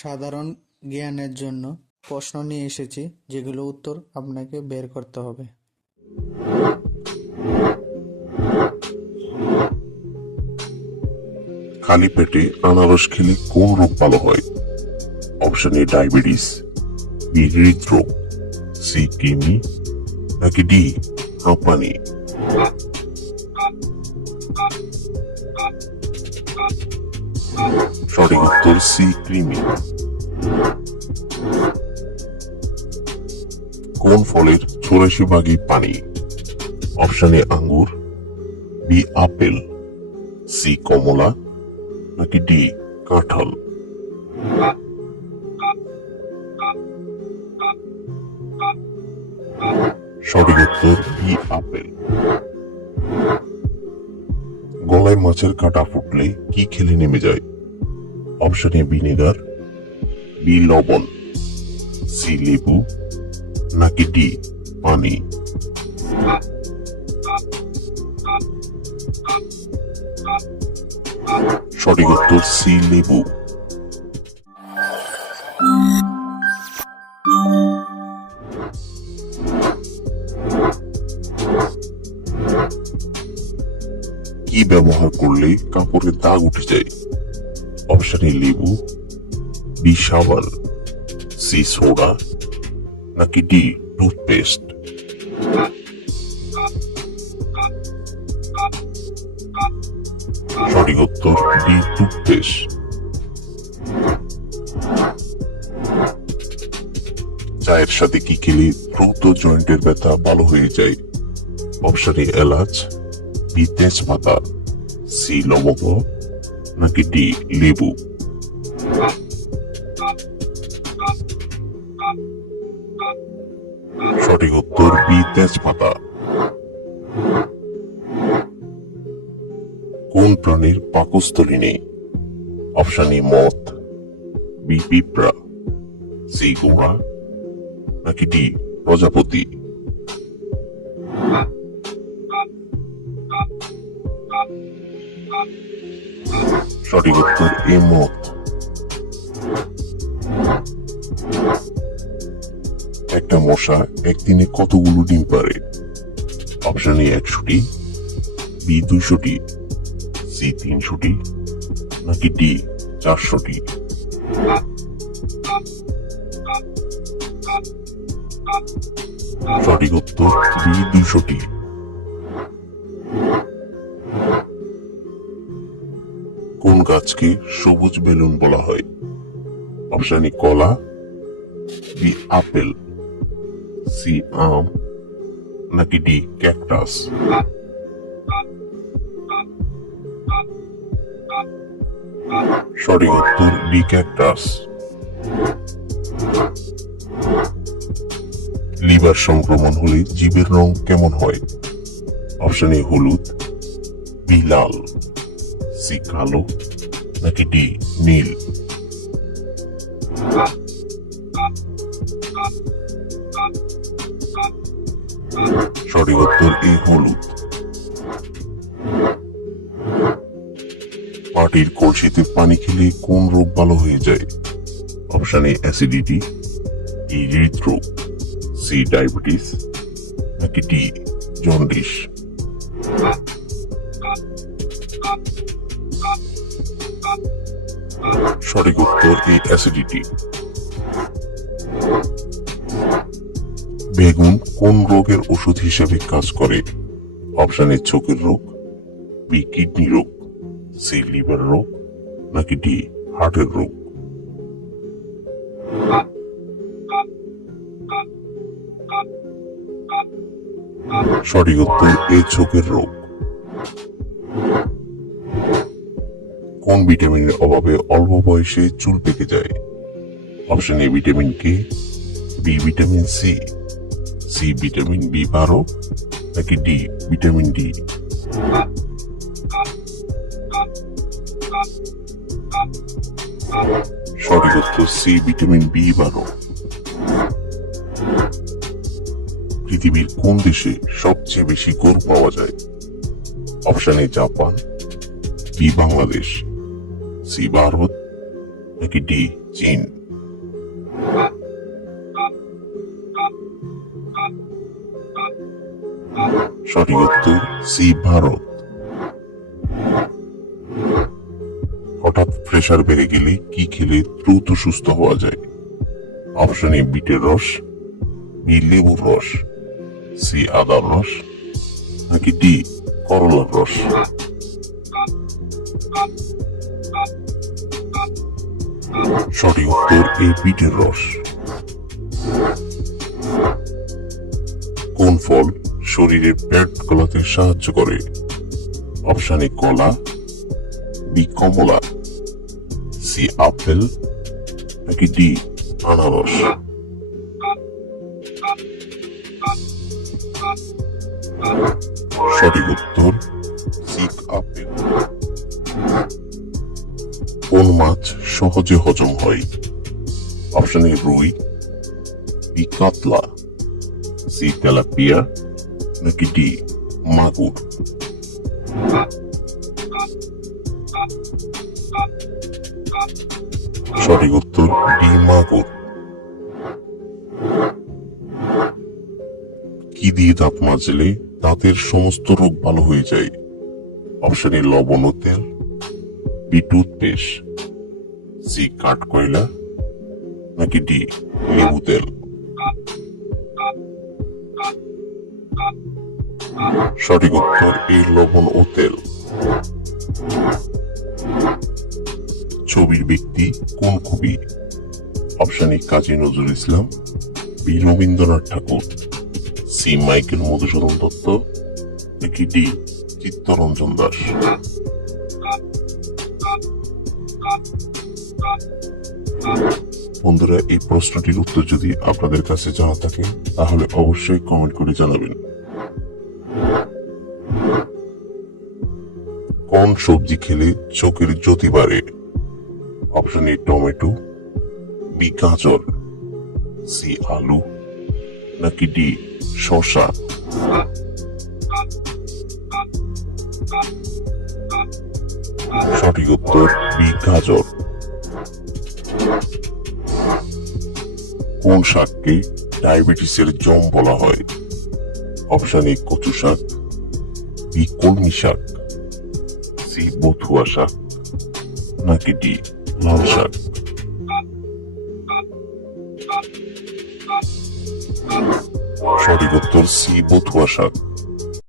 সাধারণ জ্ঞানের জন্য প্রশ্ন নিয়ে এসেছি, যেগুলো উত্তর আপনাকে বের করতে হবে। খালি পেটে আনারস খেলে কোন রোগ ভালো হয়? অপশন এ ডায়াবেটিস, বি হৃদরোগ, সি কৃমি, নাকি ডি হাঁপানি। সঠিক উত্তর সি কৃমি। কোন ফলের 84 পানি? অপশন এ আঙ্গুর, বি আপেল, সি কমলা, নাকি ডি কাঁঠাল। সঠিক উত্তর বি আপেল। গলায় মাছের কাঁটা ফুটলে কি খেলে নেমে যায়? অপশন এ ভিনেগার, বি লবণ, সি লেবু, নাকি ডি পানি। সঠিক উত্তর সি লেবু। কি ব্যবহার করলে কাপড়ের দাগ উঠে যায়? অপশন এ লেবু, বি সাবান, সি সোডা, নাকি ডি টুথপেস্ট। সঠিক উত্তর ডি টুথপেস্ট। চায়ের সাথে কি খেলে দ্রুত জয়েন্টের ব্যথা ভালো হয়ে যায়? অপশন এ এলাচ, বি তেজপাতা, সি লবঙ্গ, নাকি ডি লেবু। সঠিক উত্তর বি তেজপাতা। কোন প্রাণীর পাকস্থলী নেই? অপশন এ মথ, বি পিঁপড়া, সি ঘোড়া, নাকি ডি প্রজাপতি। সঠিক উত্তর এ মথ। একটা মশা একদিনে কতগুলো ডিম পারে? অপশন এ 100টি, বি 200টি, সি 300টি, নাকি ডি 400টি। সঠিক উত্তর বি 200টি। কোন গাছকে সবুজ বেলুন বলা হয়? অপশন এ কলা, বি আপেল, সি আম, নাকি ডি ক্যাকটাস। সঠিক উত্তর ডি ক্যাকটাস। লিভার সংক্রমণ হলে জীবের রং কেমন হয়? অপশন এ হলুদ, বি লাল, সি কালো, নাকি ডি নীল। সঠিক উত্তর এ হলুদ। মাটির কলসিতে পানি খেলে কোন রোগ ভালো হয়ে যায়? অপশন এ অ্যাসিডিটি, বি হৃদরোগ, সি ডায়াবেটিস, নাকি ডি জন্ডিস। সঠিক উত্তর এ অ্যাসিডিটি। বেগুন কোন রোগের ওষুধ হিসেবে কাজ করে? অপশন এ চোখের রোগ, বি কিডনি রোগ, সি লিভার রোগ, নাকি ডি হার্টের রোগ। সঠিক উত্তর এ চোখের রোগ। কোন ভিটামিনের অভাবে অল্প বয়সে চুল পেকে যায়? Option a vitamin K, b vitamin C, c vitamin বি12, নাকি ডি ভিটামিন ডি। সঠিক উত্তর সি ভিটামিন বি12। পৃথিবীর কোন দেশে সবচেয়ে বেশি গরু পাওয়া যায়? Option A Japan, B Bangladesh, C Bharat, নাকি ডি চীন? সঠিক উত্তর সি ভারত। হঠাৎ প্রেসার বেড়ে গেলে কি খেলে দ্রুত সুস্থ হওয়া যায়? অপশন এ বিটের রস, বি লেবুর রস, সি আদার রস, নাকি ডি করলার রস? সঠিক উত্তর এ বিটের রস। কোন ফল শরীরে ফ্যাট গলাতে সাহায্য করে? অপশন এ কলা, বি কমলা, সি আপেল, নাকি ডি আনারস? সঠিক উত্তর সি আপেল। কোন মাছ সহজে হজম হয়? অপশন এ রুই, বি কাতলা, সি তেলাপিয়া, নাকি ডি মাগুর? সঠিক উত্তর ডি মাগুর। কি দিয়ে দাঁত মাজলে দাঁতের সমস্ত রোগ ভালো হয়ে যায়? অপশন এ লবণ ও তেল, বি টুথপেস্ট, সি কাঠকয়লা, নাকি ডি লেবু তেল? সঠিক উত্তর এ লবণ ও তেল। ছবির ব্যক্তি কোন কবি? Option A Kazi Nazrul Islam, B Rabindranath Thakur, C Michael Madhusudan Dutta, নাকি ডি চিত্তরঞ্জন দাস? বন্ধুরা, এই প্রশ্নটির উত্তর যদি আপনাদের কাছে জানা থাকে তাহলে অবশ্যই কমেন্ট করে জানাবেন। কোন সবজি খেলে চোখের জ্যোতি বাড়ে? অপশন এ টমেটো, বি গাজর, সি আলু, নাকি ডি শসা? সঠিক উত্তর বি গাজর। কোন শাককে ডায়াবেটিসের জম বলা হয়? অপশন এ কচু শাক, বি কলমি শাক, সি বথুয়া শাক, নাকি ডি লাল শাক? সঠিক উত্তর সি বথুয়া শাক।